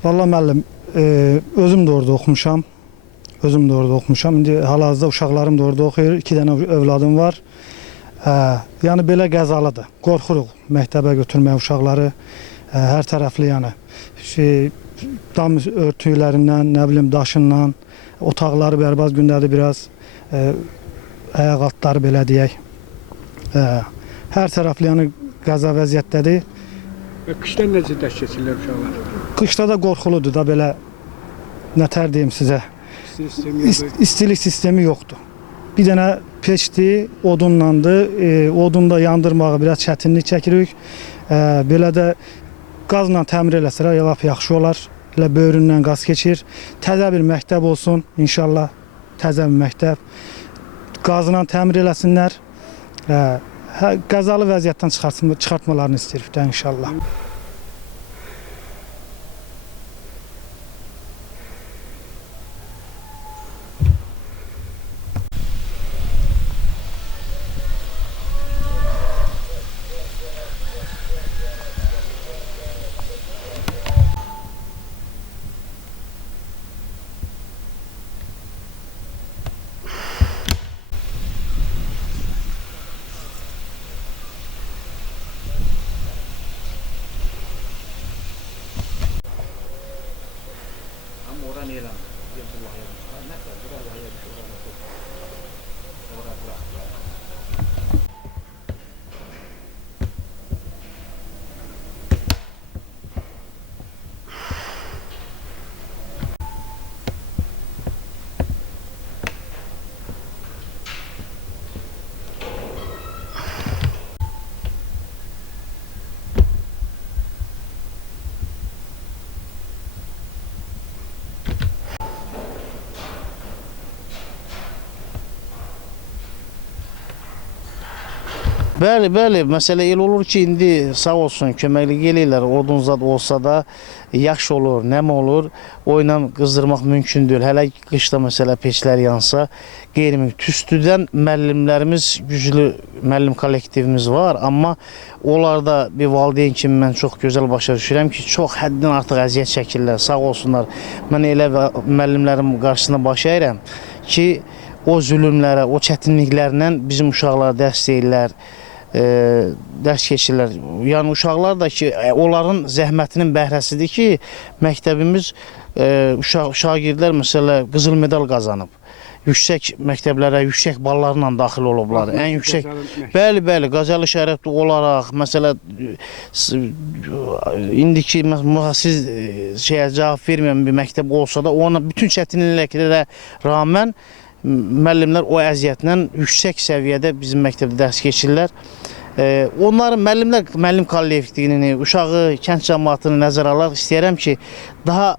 Valla müəllim, özüm də orada oxumuşam. Özüm də orada oxumuşam. İndi hal-hazırda uşaqlarım da orada oxuyur. 2 dənə övladım var. Yəni belə qəzalıdır. Qorxuruq məktəbə götürmək uşaqları. Hər tərəfli yəni. Dam örtüylərindən, nə bilim daşından, otaqları bərbaz gündədir biraz. Ayaq altları belə deyək. Hər tərəfli yəni qəza vəziyyətdədir. Qışda necə dərs keçirlər uşaqlar? Qışda da qorxuludur da belə, nətər deyim sizə. İstilik sistemi yoxdur. Bir dənə peçdir, odunlandır. Odunda yandırmağı biraz çətinlik çəkirik. Belə də qazla təmir eləsələr lap yaxşı olar. Elə böyründən qaz keçir. Təzə bir məktəb olsun inşallah. Təzə bir məktəb. Qazla təmir eləsinlər. Qəzalı vəziyyətdən çıxartmalarını istəyirik də inşallah. Bəli, məsələ elə olur ki, indi sağ olsun, köməklik eləyirlər, odun zad olsa da yaxşı olur, nəm olur, o ilə qızdırmaq mümkün deyil. Hələ qışda məsələ peçlər yansa, qeyri-mümkün. Tüstüdən müəllimlərimiz, güclü müəllim kollektivimiz var, amma onlarda bir valideyn kimi mən çox gözəl başa düşürəm ki, çox həddən artıq əziyyət çəkirlər, sağ olsunlar. Mən elə müəllimlərim qarşısında baş əyirəm ki, o zülümlərə, o çətinliklərlə bizim uşaqlar dərs deyirlər, dərs keçirlər. Yəni uşaqlar da ki, onların zəhmətinin bəhrəsidir ki, məktəbimiz şagirdlər məsələ qızıl medal qazanıb. Yüksək məktəblərə, yüksək ballarla daxil olublar. Ən yüksək, bəli, Qazalı şərəfli olaraq, məsələ, indiki mühasiz cavab verməyən bir məktəb olsa da, ona bütün çətinliklərə rağmen müəllimlər o əziyyətlə yüksək səviyyədə bizim məktəbdə dərs keçirlər. Onların müəllim kollektivini, uşağı, kənd cəmaatını nəzərə alaraq istəyirəm ki, daha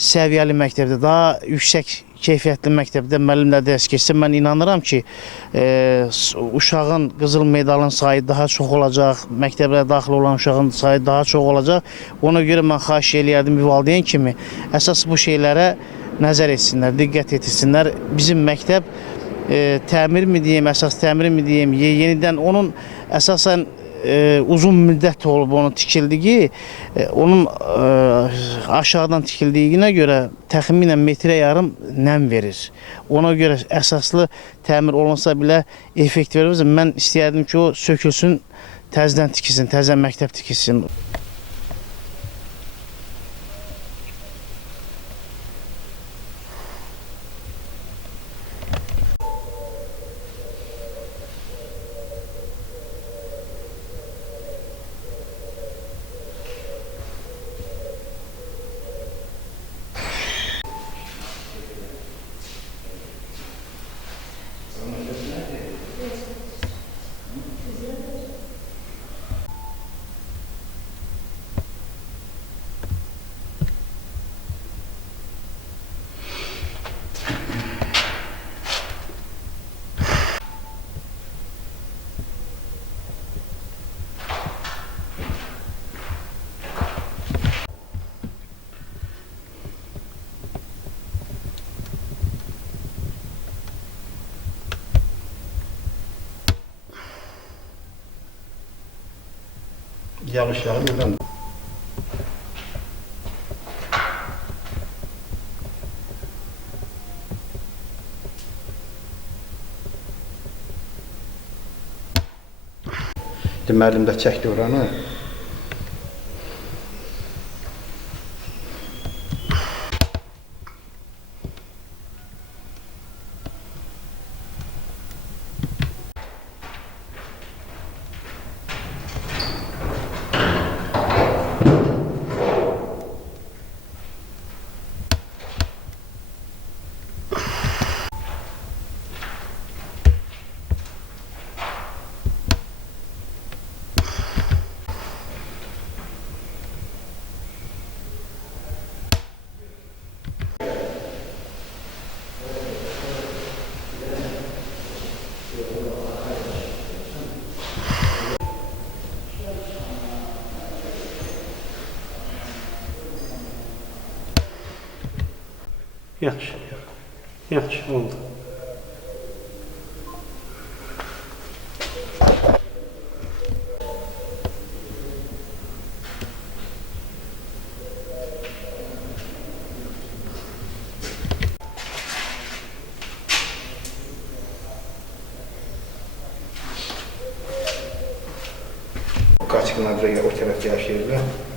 səviyyəli məktəbdə, daha yüksək keyfiyyətli məktəbdə müəllimlər dərs keçsin. Mən inanıram ki, uşağın qızıl medalın sayı daha çox olacaq, məktəblərə daxil olan uşağın sayı daha çox olacaq. Ona görə mən xahiş eləyərdim bir valideyn kimi, əsas bu şeylərə nəzər etsinlər, diqqət etsinlər. Bizim məktəb təmir mi deyim, əsas təmir mi deyim, yenidən onun əsasən uzun müddət olub onun tikildiyi, onun aşağıdan tikildiyinə görə təxminən metrə yarım nəm verir. Ona görə əsaslı təmir olunsa belə effekt verir. Mən istəyərdim ki, o sökülsün, təzədən tikilsin, təzə məktəb tikilsin. Yağış yağır buradan. müəllim də çəkdi oranı. Yaxşı, yaxşı oldu. Qaçqınlar o tərəf yaşayırlar.